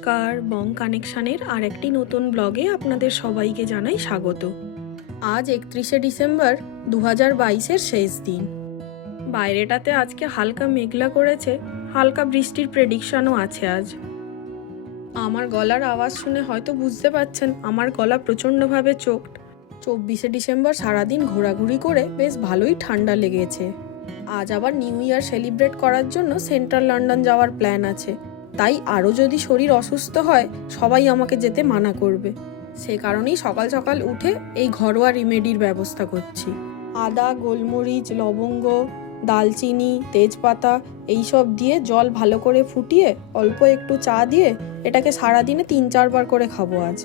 নমস্কার, বং কানেকশানের আর একটি নতুন ব্লগে আপনাদের সবাইকে জানাই স্বাগত। আজ 31শে ডিসেম্বর 2022-এর শেষ দিন। বাইরেটাতে আজকে হালকা মেঘলা করেছে, হালকা বৃষ্টির প্রেডিকশনও আছে আজ। আমার গলার আওয়াজ শুনে হয়তো বুঝতে পারছেন আমার গলা প্রচণ্ডভাবে চোকড। 24শে ডিসেম্বর সারাদিন ঘোরাঘুরি করে বেশ ভালোই ঠান্ডা লেগেছে। আজ আবার নিউ ইয়ার সেলিব্রেট করার জন্য সেন্ট্রাল লন্ডন যাওয়ার প্ল্যান আছে, তাই আরও যদি শরীর অসুস্থ হয় সবাই আমাকে যেতে মানা করবে। সে কারণেই সকাল সকাল উঠে এই ঘরোয়া রিমেডির ব্যবস্থা করছি। আদা, গোলমরিচ, লবঙ্গ, দালচিনি, তেজপাতা এইসব দিয়ে জল ভালো করে ফুটিয়ে অল্প একটু চা দিয়ে এটাকে সারাদিনে 3-4 বার করে খাবো আজ।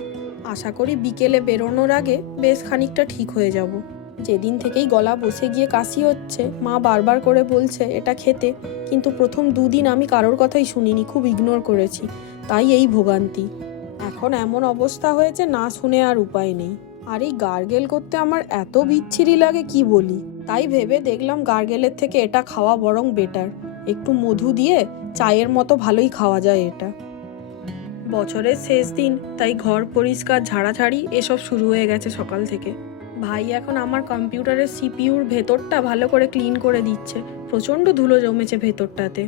আশা করি বিকেলে বেরোনোর আগে বেশ খানিকটা ঠিক হয়ে যাব। যেদিন থেকেই গলা বসে গিয়ে কাশি হচ্ছে, মা বারবার করে বলছে এটা খেতে, কিন্তু প্রথম 2 দিন আমি কারোর কথাই শুনিনি, খুব ইগনোর করেছি, তাই এই ভোগান্তি। এখন এমন অবস্থা হয়েছে না শুনে আর উপায় নেই। আর এই গার্গেল করতে আমার এত বিচ্ছিরি লাগে কি বলি। তাই ভেবে দেখলাম গার্গেলের থেকে এটা খাওয়া বরং বেটার। একটু মধু দিয়ে চায়ের মতো ভালোই খাওয়া যায় এটা। বছরের শেষ দিন, তাই ঘর পরিষ্কার, ঝাড়াঝাড়ি এসব শুরু হয়ে গেছে সকাল থেকে। ভাই এখন আমার কম্পিউটারের সিপিইউর ভেতরটা ভালো করে ক্লিন করে দিচ্ছে, প্রচণ্ড ধুলো জমেছে ভেতরটাতে।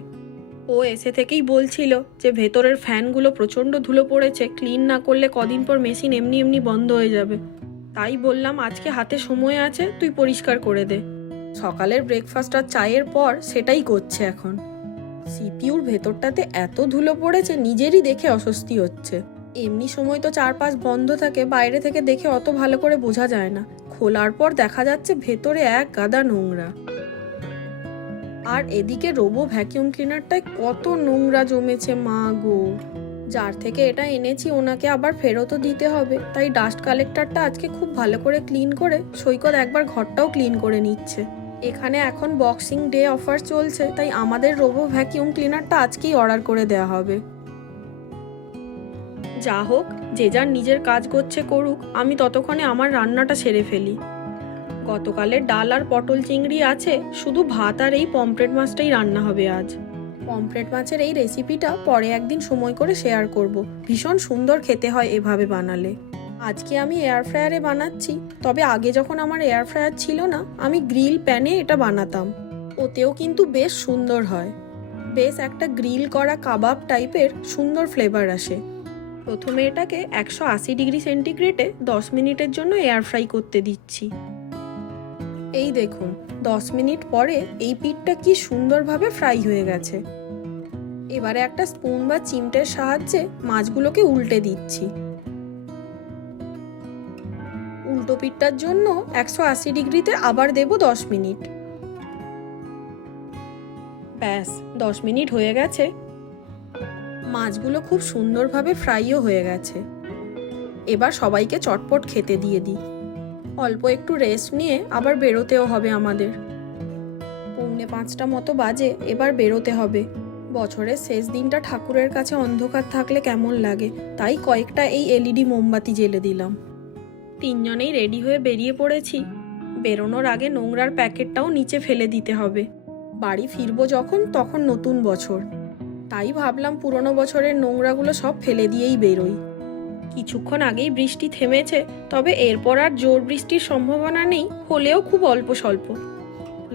ও এসে থেকেই বলছিল যে ভেতরের ফ্যানগুলো প্রচণ্ড ধুলো পড়েছে, ক্লিন না করলে কদিন পর মেশিন এমনি এমনি বন্ধ হয়ে যাবে। তাই বললাম আজকে হাতে সময় আছে, তুই পরিষ্কার করে দে। সকালের ব্রেকফাস্ট আর চায়ের পর সেটাই করছে এখন। সিপিইউর ভেতরটাতে এত ধুলো পড়েছে নিজেরই দেখে অস্বস্তি হচ্ছে। এমনি সময় তো 4-5 বন্ধ থাকে, বাইরে থেকে দেখে অত ভালো করে বোঝা যায় না। খোলার পর দেখা যাচ্ছে ভেতরে এক গাদা নোংরা। আর এদিকে রোবো ভ্যাকিউম ক্লিনারটায় কত নোংরা জমেছে মা গো। যার থেকে এটা এনেছি ওনাকে আবার ফেরতও দিতে হবে, তাই ডাস্ট কালেক্টরটা আজকে খুব ভালো করে ক্লিন করে সৈকত একবার ঘরটাও ক্লিন করে নিচ্ছে। এখানে এখন বক্সিং ডে অফার চলছে, তাই আমাদের রোবো ভ্যাকিউম ক্লিনারটা আজকেই অর্ডার করে দেওয়া হবে। যা হোক, যে যার নিজের কাজ করছে করুক, আমি ততক্ষণে আমার রান্নাটা সেরে ফেলি। গতকালের ডাল আর পটল চিংড়ি আছে, শুধু ভাত আর এই পমফ্রেট মাছটাই রান্না হবে আজ। পমফ্রেট মাছের এই রেসিপিটা পরে একদিন সময় করে শেয়ার করব, ভীষণ সুন্দর খেতে হয় এভাবে বানালে। আজকে আমি এয়ার ফ্রায়ারে বানাচ্ছি, তবে আগে যখন আমার এয়ার ফ্রায়ার ছিল না আমি গ্রিল প্যানে এটা বানাতাম, ওতেও কিন্তু বেশ সুন্দর হয়। বেশ একটা গ্রিল করা কাবাব টাইপের সুন্দর ফ্লেভার আসে। প্রথমে এটাকে 180 ডিগ্রি সেন্টিগ্রেডে 10 মিনিটের জন্য এয়ার ফ্রাই করতে দিচ্ছি। এই দেখুন 10 মিনিট পরে এই পিঠটা কি সুন্দরভাবে ফ্রাই হয়ে গেছে। এবারে একটা স্পুন বা চিমটের সাহায্যে মাছগুলোকে উল্টে দিচ্ছি। উল্টো পিঠটার জন্য 180 ডিগ্রিতে আবার দেব 10 মিনিট। ব্যাস 10 মিনিট হয়ে গেছে। মাছগুলো খুব সুন্দরভাবে ফ্রাইও হয়ে গেছে। এবার সবাইকে চটপট খেতে দিয়ে দিই। অল্প একটু রেস্ট নিয়ে আবার বেরোতেও হবে আমাদের। 4:45 মতো বাজে, এবার বেরোতে হবে। বছরের শেষ দিনটা ঠাকুরের কাছে অন্ধকার থাকলে কেমন লাগে, তাই কয়েকটা এই এলইডি মোমবাতি জ্বেলে দিলাম। 3 জনেই রেডি হয়ে বেরিয়ে পড়েছি। বেরোনোর আগে নোংরার প্যাকেটটাও নিচে ফেলে দিতে হবে। বাড়ি ফিরবো যখন তখন নতুন বছর, তাই ভাবলাম পুরনো বছরের নোংরাগুলো সব ফেলে দিয়েই বেরোই। কিছুক্ষণ আগেই বৃষ্টি থেমেছে, তবে এরপর আর জোর বৃষ্টির সম্ভাবনা নেই, হলেও খুব অল্প স্বল্প।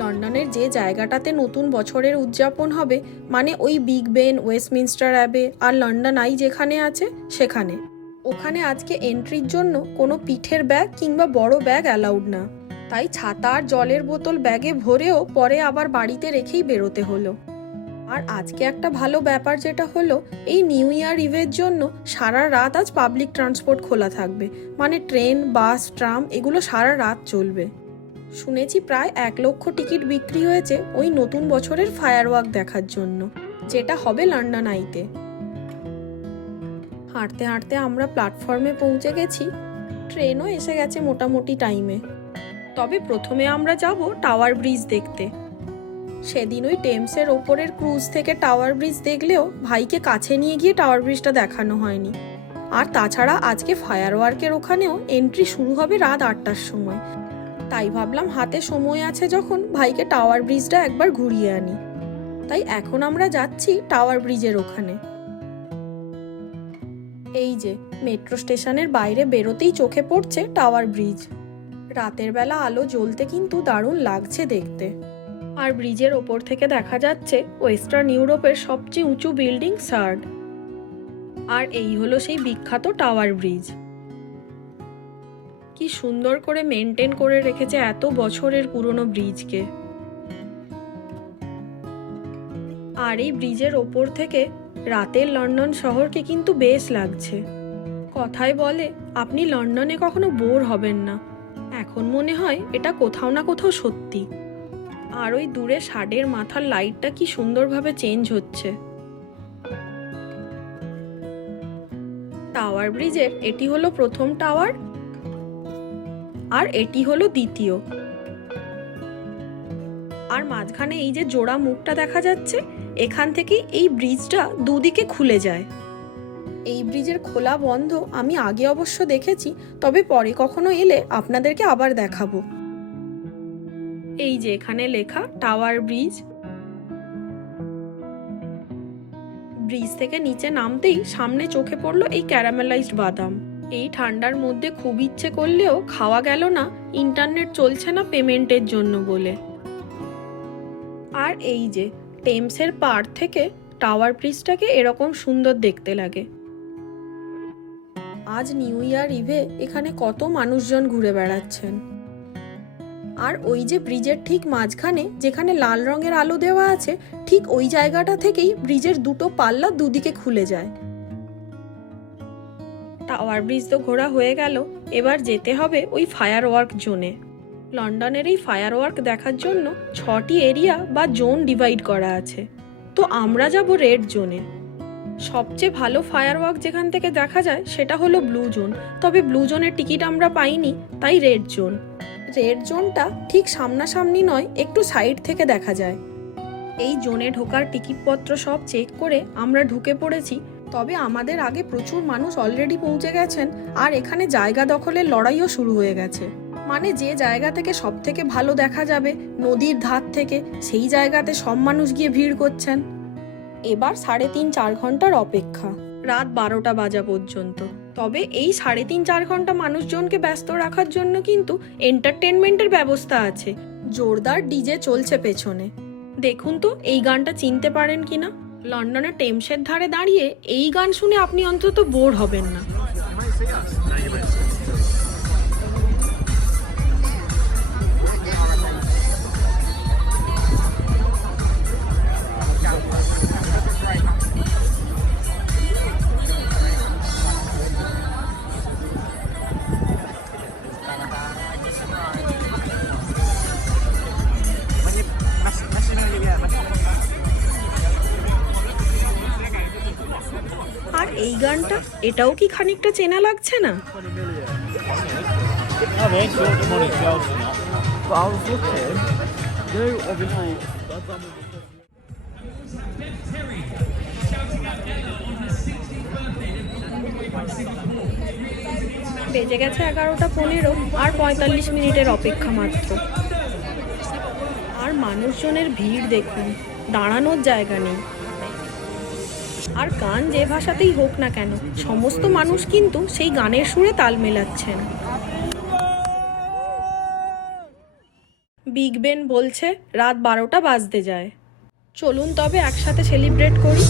লন্ডনের যে জায়গাটাতে নতুন বছরের উদযাপন হবে, মানে ওই বিগ বেন, ওয়েস্টমিনস্টার অ্যাবে আর লন্ডন আই যেখানে আছে সেখানে, ওখানে আজকে এন্ট্রির জন্য কোনো পিঠের ব্যাগ কিংবা বড় ব্যাগ অ্যালাউড না। তাই ছাতা আর জলের বোতল ব্যাগে ভরেও পরে আবার বাড়িতে রেখেই বেরোতে হলো। আর আজকে একটা ভালো ব্যাপার যেটা হলো, এই নিউ ইয়ার ইভের জন্য সারা রাত আজ পাবলিক ট্রান্সপোর্ট খোলা থাকবে, মানে ট্রেন, বাস, ট্রাম এগুলো সারা রাত চলবে। শুনেছি প্রায় 1 লক্ষ টিকিট বিক্রি হয়েছে ওই নতুন বছরের ফায়ারওয়ার্ক দেখার জন্য, যেটা হবে লন্ডন আইতে। হাঁটতে হাঁটতে আমরা প্ল্যাটফর্মে পৌঁছে গেছি। ট্রেনও এসে গেছে মোটামুটি টাইমে। তবে প্রথমে আমরা যাব টাওয়ার ব্রিজ দেখতে। সেদিন ওই টেমসের ওপরের ক্রুজ থেকে টাওয়ার ব্রিজ দেখলেও ভাইকে কাছে নিয়ে গিয়ে টাওয়ার ব্রিজটা দেখানো হয়নি। আর তাছাড়া আজকে ফায়ারওয়ার্কের ওখানেও এন্ট্রি শুরু হবে রাত 8টার সময়, তাই ভাবলাম হাতে সময় আছে যখন ভাইকে টাওয়ার ব্রিজটা একবার ঘুরিয়ে আনি। তাই এখন আমরা যাচ্ছি টাওয়ার ব্রিজের ওখানে। এই যে মেট্রো স্টেশনের বাইরে বেরোতেই চোখে পড়ছে টাওয়ার ব্রিজ। রাতের বেলা আলো জ্বলতে কিন্তু দারুণ লাগছে দেখতে। আর ব্রিজের ওপর থেকে দেখা যাচ্ছে ওয়েস্টার্ন ইউরোপের সবচেয়ে উঁচু বিল্ডিং সার্ড। আর এই হলো সেই বিখ্যাত টাওয়ার ব্রিজ। কি সুন্দর করে মেনটেন করে রেখেছে এত বছরের পুরনো ব্রিজকে। আর এই ব্রিজের ওপর থেকে রাতের লন্ডন শহরকে কিন্তু বেশ লাগছে। কথায় বলে আপনি লন্ডনে কখনো বোর হবেন না। এখন মনে হয় এটা কোথাও না কোথাও সত্যি। আর ওই দূরে ষাডের মাথার লাইটটা কি সুন্দরভাবে চেঞ্জ হচ্ছে। টাওয়ার ব্রিজের এটি হলো প্রথম টাওয়ার, আর এটি হলো দ্বিতীয়। আর মাঝখানে এই যে জোড়া মুখটা দেখা যাচ্ছে, এখান থেকে এই ব্রিজটা দুদিকে খুলে যায়। এই ব্রিজের খোলা বন্ধ আমি আগে অবশ্য দেখেছি, তবে পরে কখনো এলে আপনাদেরকে আবার দেখাবো। এই যে এখানে লেখা টাওয়ার ব্রিজ। ব্রিজ থেকে নিচে নামতেই সামনে চোখে পড়লো এই ক্যারামেলাইজড বাদাম। এই ঠান্ডার মধ্যে খুব ইচ্ছে করলেও খাওয়া গেল না, ইন্টারনেট চলছে না পেমেন্টের জন্য বলে। আর এই যে টেমসের পাড় থেকে টাওয়ার ব্রিজটাকে এরকম সুন্দর দেখতে লাগে। আজ নিউ ইয়ার ইভে এখানে কত মানুষজন ঘুরে বেড়াচ্ছেন। আর ওই যে ব্রিজের ঠিক মাঝখানে যেখানে লাল রঙের আলো দেওয়া আছে, ঠিক ওই জায়গাটা থেকেই ব্রিজের দুটো পাল্লা দুদিকে খুলে যায়। টাওয়ার ব্রিজ তো ঘোরা হয়ে গেল, এবার যেতে হবে ওই ফায়ার ওয়ার্ক জোনে। লন্ডনের এই ফায়ার ওয়ার্ক দেখার জন্য 6টি এরিয়া বা জোন ডিভাইড করা আছে। তো আমরা যাব রেড জোনে। সবচেয়ে ভালো ফায়ার ওয়ার্ক যেখান থেকে দেখা যায় সেটা হলো ব্লু জোন, তবে ব্লু জোনের টিকিট আমরা পাইনি, তাই রেড জোন। রেড জোনটা ঠিক সামনাসামনি নয়, একটু সাইড থেকে দেখা যায়। এই জোনে ঢোকার টিকিটপত্র সব চেক করে আমরা ঢুকে পড়েছি, তবে আমাদের আগে প্রচুর মানুষ অলরেডি পৌঁছে গেছেন। আর এখানে জায়গা দখলের লড়াইও শুরু হয়ে গেছে। মানে যে জায়গা থেকে সব থেকে ভালো দেখা যাবে নদীর ধার থেকে, সেই জায়গাতে সব মানুষ গিয়ে ভিড় করছেন। এবার 3.5-4 ঘন্টার অপেক্ষা, রাত 12টা বাজা পর্যন্ত। তবে এই 3.5-4 ঘন্টা মানুষজনকে ব্যস্ত রাখার জন্য কিন্তু এন্টারটেনমেন্টের ব্যবস্থা আছে। জোরদার ডিজে চলছে পেছনে। দেখুন তো এই গানটা চিনতে পারেন কিনা। লন্ডনের টেমসের ধারে দাঁড়িয়ে এই গান শুনে আপনি অন্তত বোর হবেন না। আর এই গানটা, এটাও কি খানিকটা চেনা লাগছে না? বেজে গেছে 11:15, আর 45 মিনিটের অপেক্ষা মাত্র। আর মানুষজনের ভিড় দেখুন, দাঁড়ানোর জায়গা নেই। আর গান যে ভাষাতেই হোক না কেন, সমস্ত মানুষ কিন্তু সেই গানের সুরে তাল মেলাচ্ছেন। বিগ বেন বলছে রাত 12টা বাজতে যায়। চলুন তবে একসাথে সেলিব্রেট করি।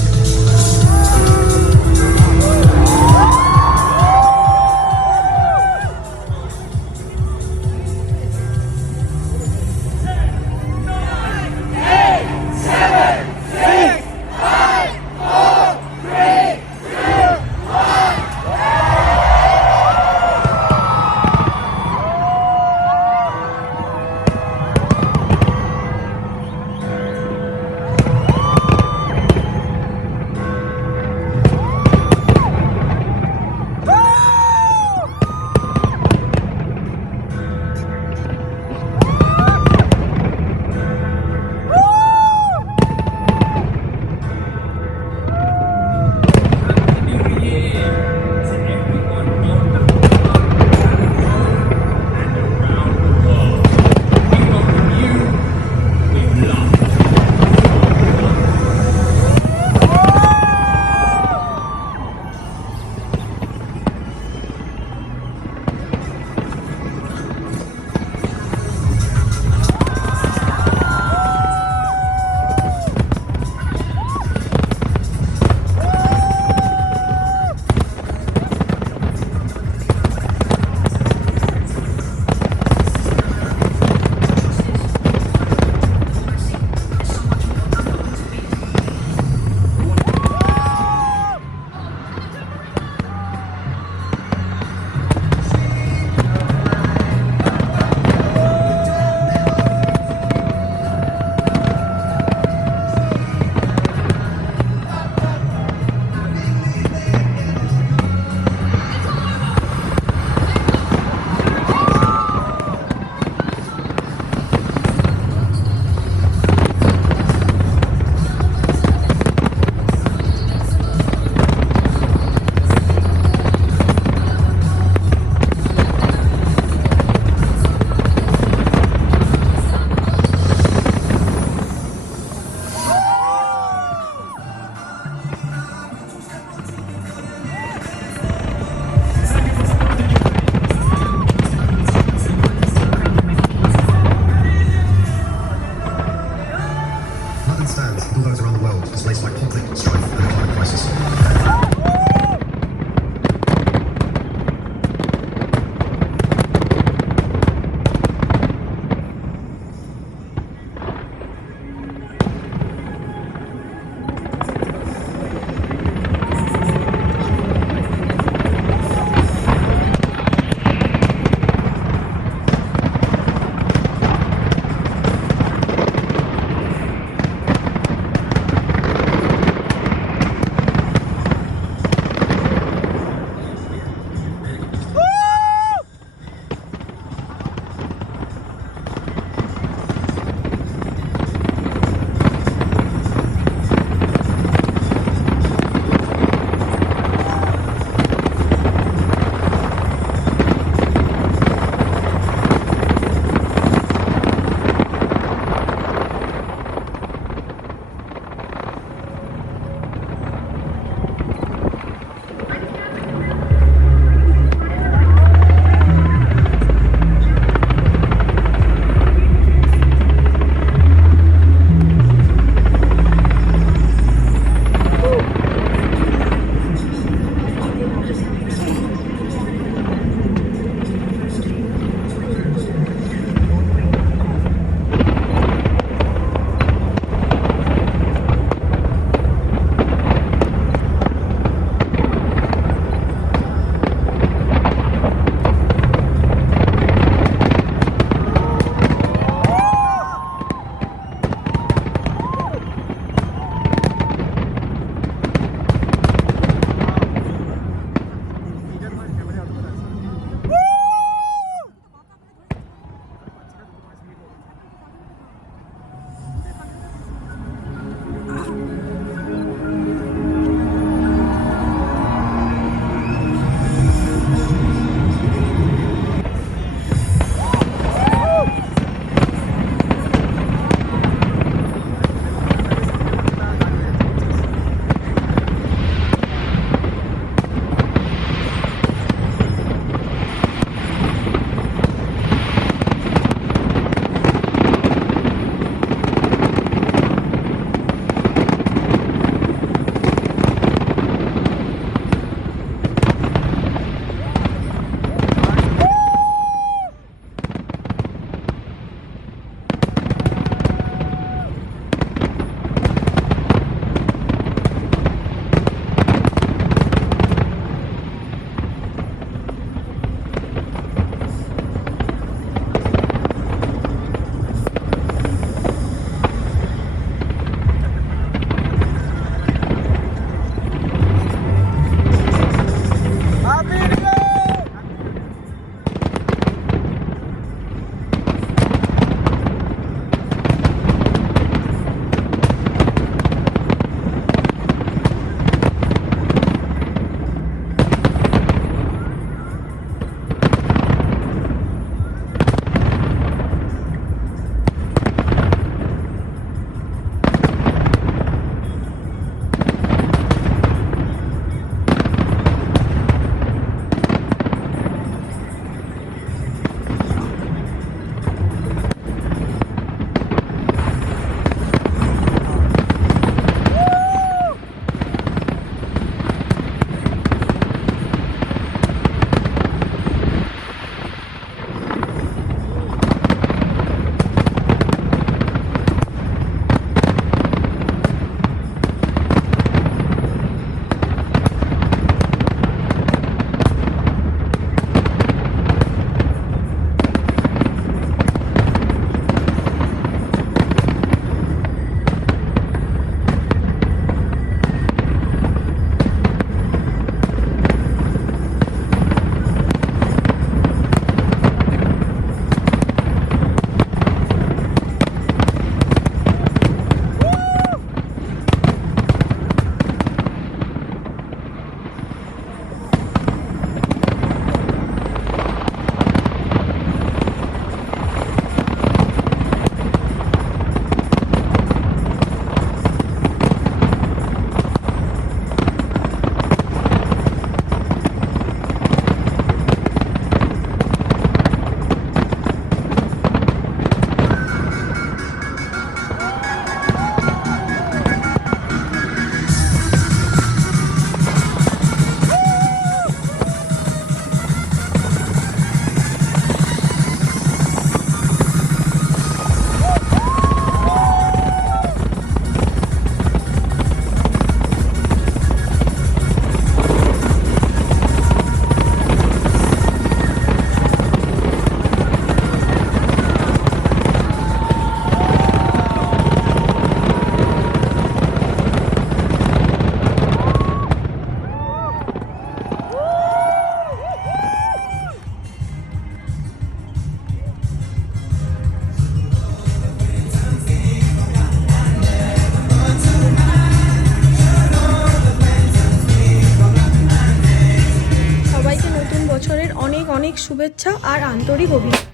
বছরের অনেক অনেক শুভেচ্ছা আর আন্তরিক অভিনন্দন।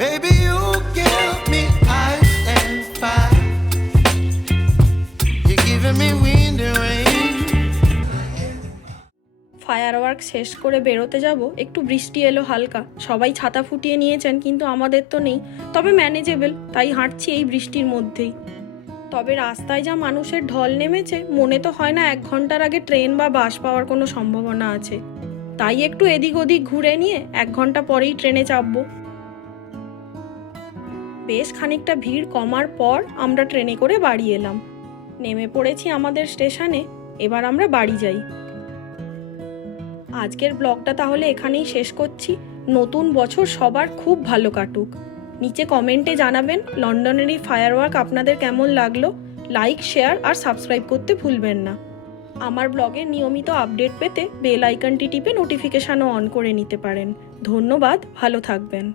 Baby, you give me ice and fire. You're giving me wind and rain. Fire work শেষ করে বেরোতে যাব, একটু বৃষ্টি এলো হালকা। সবাই ছাতা ফুটিয়ে নিয়েছেন, কিন্তু আমাদের তো নেই, তবে ম্যানেজেবল, তাই হাঁটছি এই বৃষ্টির মধ্যেই। তবে রাস্তায় যা মানুষের ঢল নেমেছে, মনে তো হয় না 1 ঘন্টার আগে ট্রেন বা বাস পাওয়ার কোনো সম্ভাবনা আছে। তাই একটু এদিক ওদিক ঘুরে নিয়ে 1 ঘন্টা পরেই ট্রেনে চাপবো। বেশ খানিকটা ভিড় কমার পর আমরা ট্রেনে করে বাড়ি এলাম। নেমে পড়েছি আমাদের স্টেশনে, এবার আমরা বাড়ি যাই। আজকের ব্লগটা তাহলে এখানেই শেষ করছি। নতুন বছর সবার খুব ভালো কাটুক। নিচে কমেন্টে জানাবেন লন্ডনের এই ফায়ার ওয়ার্ক আপনাদের কেমন লাগলো। লাইক, শেয়ার আর সাবস্ক্রাইব করতে ভুলবেন না। আমার ব্লগের নিয়মিত আপডেট পেতে বেল আইকনটি টিপে নোটিফিকেশনও অন করে নিতে পারেন। ধন্যবাদ, ভালো থাকবেন।